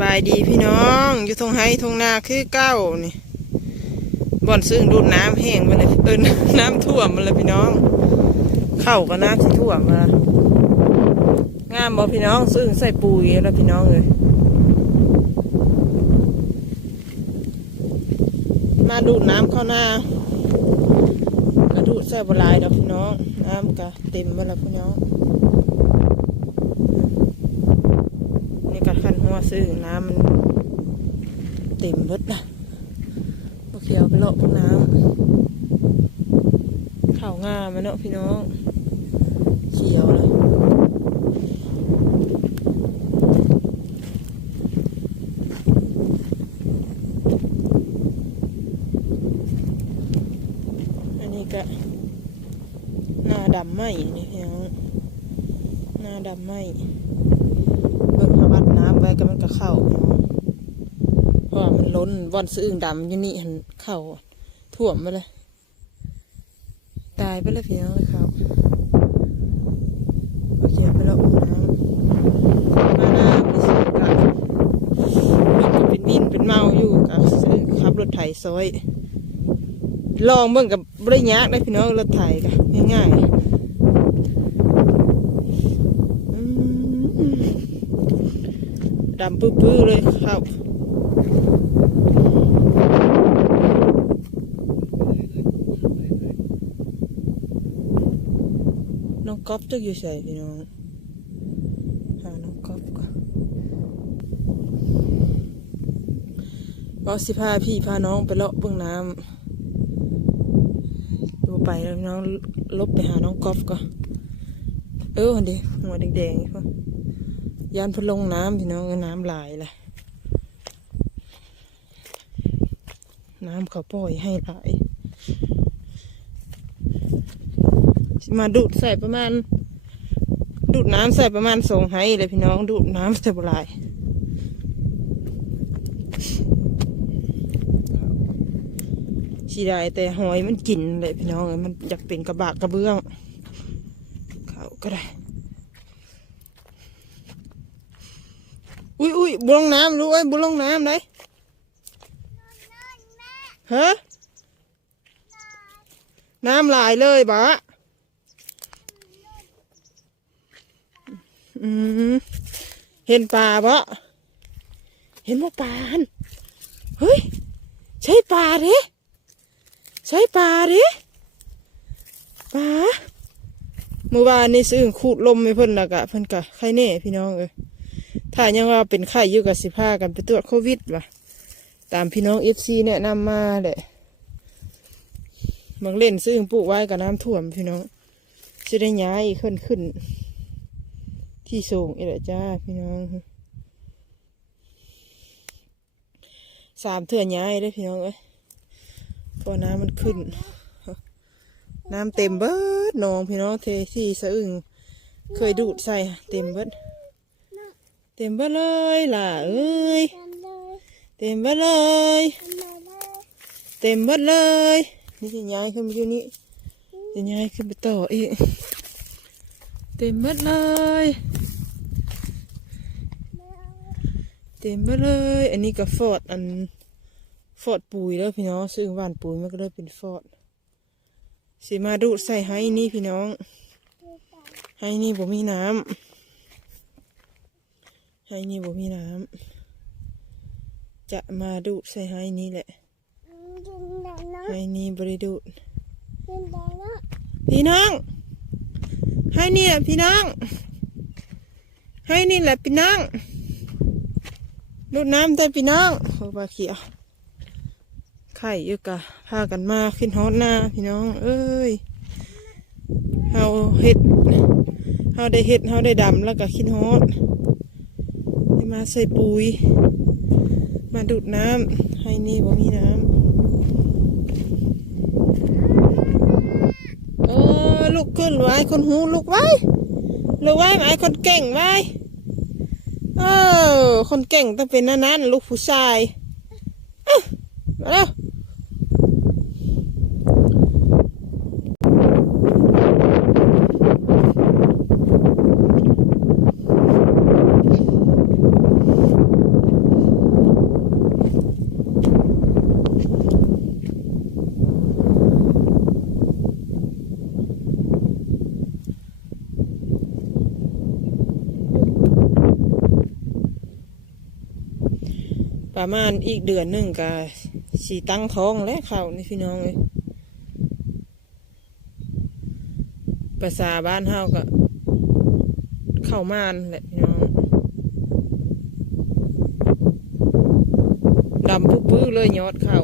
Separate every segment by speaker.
Speaker 1: บายดีพี่น้องอยู่ทงไห้ทงนาคือเก้านี่บ่อนซึ่งดูดน้ำแห้งมาเลยเอินน้ำท่วมมาเลยพี่น้อง เข้ากับน้ำที่ท่วมมางามบ่พี่น้องซึ่งใส่ปุ๋ยแล้วพี่น้องเลยมาดูดน้ำเข้าหน้ากระดูดใส่บลายดอกพี่น้อง น้ำกะเต็มมาแล้วพี่น้อง นี่ ก็คันหัวซื้อน้ำมันเต็มเบิดละโอเคเอาไปเลาะพวกน้ำเข่าวงามมาเนาะพี่น้อง เขียวเลยอันนี้ก็หน้าดำไหมนี่พี่น้อง หน้าดำไหม เบิ่งหาวัดน้ำไว้ก็มันก็ เข้าเพราะว่ามันล้นว่อนซื้ออึ่งดำอยู่นี่หันเข้าท่วมมาเลย ตายไปแล้วพี่น้องเลยเขาโอเคไปแล้วน้ำมาหน้ำไปซื้อกะมันก็เป็นวินเป็นเมาอยู่กับซื้อขับรถไถซอย ลองเบิ่งกับบริยากได้พี่น้องรถไถกะง่ายๆอืม ดำปื้อๆเลยครับน้องก๊อฟจะอยู่ใส่พี่น้องหาน้องก๊อฟก่อนเราสิพาพี่พาน้องไปเลาะเบื้องน้ำดูไปแล้วน้องลบไปหาน้องก๊อฟก่อนเออคนดีหัวแดงๆนี่พ่อ ยานพลงน้ำพี่น้องน้ำหลายเลยน้ำเขาปล่อยให้หลายมาดูดใส่ประมาณ ดูดน้ำใส่ประมาณสองไห้เลยพี่น้อง ดูดน้ำใส่บหลายสีได้แต่หอยมันกินเลยพี่น้องมันอยากเป็นกระบากกระเบื้อง เขาก็ได้ อุ้ยอุ้ยบุลงน้ำรู้ไอ้บุลงน้ำเลยฮะน้ำลายเลยบะอืมเห็นปลาบะเห็นว่าปลานเฮ้ย ใช่ปลาด้ใช่ปลาด้ปลาเมื่อวานนี่ซื้อขูดลมให้เพิ่นละกะเพิ่นกะใครแน่พี่น้องเอ้ย ถ้ายังว่าเป็นไข้อยู่กับสิพากันไปตรวจโควิดว่ะ ตามพี่น้องเอฟซีแนะนำมาแหละบางเล่นซึ่งปลูกไว้กับน้ำท่วมพี่น้องจะได้ย้ายขึ้นขึ้น ที่สูงอีกแหละจ้าพี่น้องสามเถื่อนย้ายได้พี่น้องเอ้ยเพราะน้ำมันขึ้น น้ำเต็มเบิดหนองพี่น้องเทที่สะอึ่งเคยดูดใส่เต็มเบิด เต็มเบิดเลยล่ะเอ้ย เต็มเบิดเลย เต็มเบิดเลย นี่จะย้ายขึ้นไปอยู่นี่จะย้ายขึ้นไปต่ออีก เต็มเบิดเลย เต็มเบิดเลย อันนี้ก็ฟอดอันฟอดปุ๋ยแล้วพี่น้องซึ่งหว่านปุ๋ยมันก็เลยเป็นฟอดสิมาดูดใส่ให้นี่พี่น้อง ให้นี่บ่มีน้ำ ให้นี่บ่มีน้ำจะมาดูดใส่ให้นี่แหละให้นี่บริดูดพี่น้องให้นี่แหละพี่น้องให้นี่แหละพี่น้องดูดน้ำได้พี่น้องโอ้บาเขียวไข่เยอะกะพากันมาขึ้นฮอตหน้าพี่น้อง เอ้ยเฮาเห็ดเฮาได้เห็ดเฮาได้ดำแล้วก็ขึ้นฮอตให้ มาใส่ปุ๋ย มาดูดน้ำให้นี่บ่มีน้ำเออลูกขึ้นไว้คนหูลูกไว้ลูกไว้ไหมคนเก่งไว้เออคนเก่งต้องเป็นนั้นนั่นลูกผู้ชาย เอ้ามาแล้ว ประมาณอีกเดือนหนึ่งก็สีตั้งท้องและเขานี่พี่น้องเลยภาษาบ้านเฮาก็ เข้ามานแหละพี่น้องดำปุ๊บปื้อเลยยอดเข้า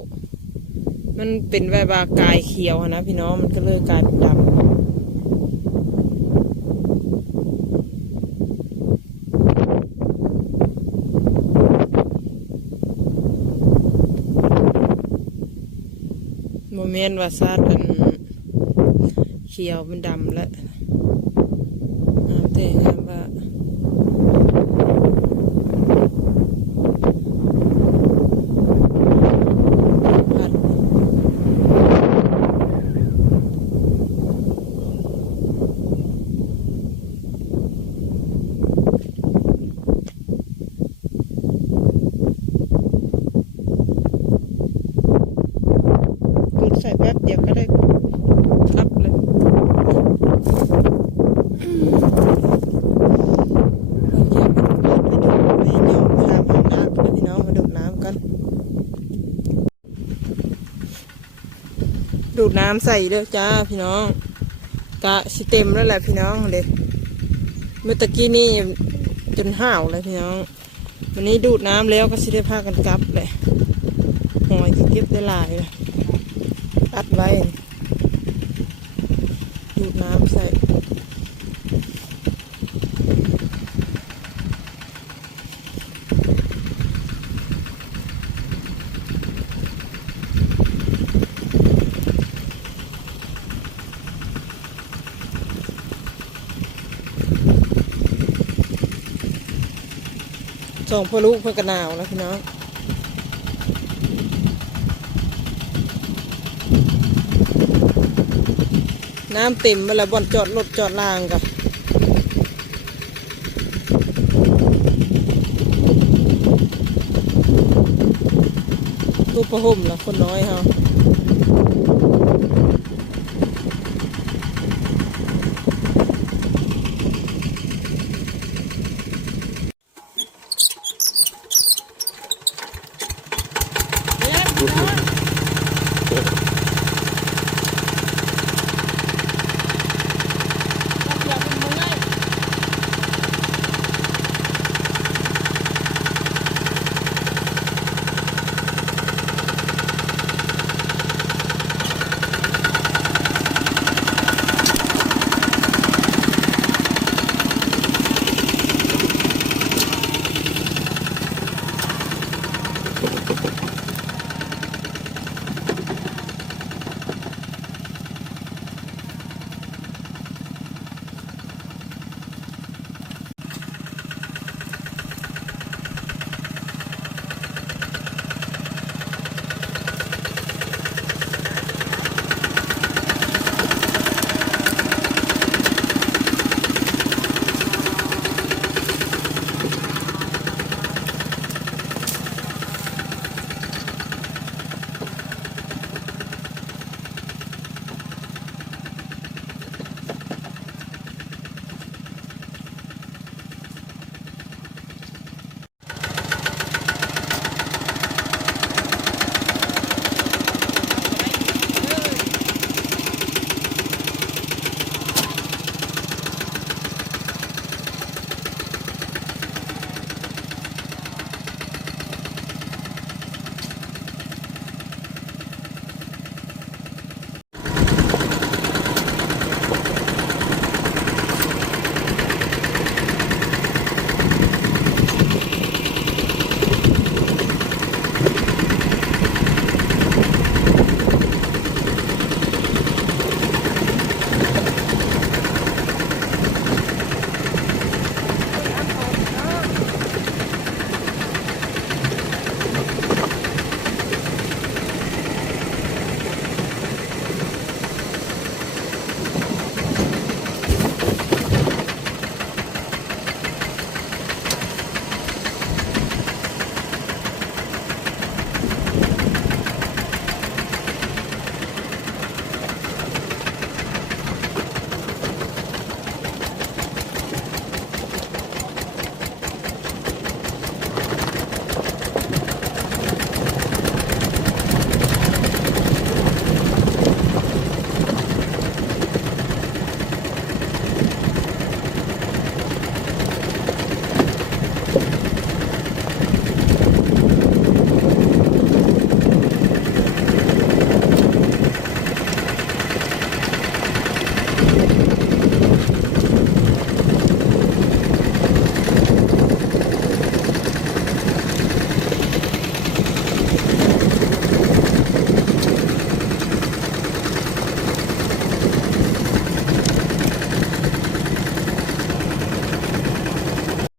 Speaker 1: มันเป็นใบบากายเขียวนะพี่น้องมันก็เลยกลายเป็นดำ โมเมนต์ว่าซาดอันเขียวเป็นดำแล้วน้ำเตะงามว่าพัดดูดใส่แป๊บเดียวก็ได้ครับเลยเราเยี่ยมไปดูไปยอมหาห้องน้ำนะพี่น้องมาดูดน้ำกัน ดูดน้ำใส่เด้อจ้าพี่น้องกะสิเต็มแล้วแหละพี่น้องเด็กเมื่อตะกี้นี่จนห่าวเลยพี่น้อง วันนี้ดูดน้ำแล้วก็สิได้พากันกลับเลยหอยเก็บได้หลายเลยอัดไว้ ดูดน้ำใส่ ส่งพ่อลูกเพื่อกระนาวแล้วพี่น้องน้ำเต็มเวลาบ่อนจอดรถจอดรางกับลูกประห่มละคนน้อยเฮา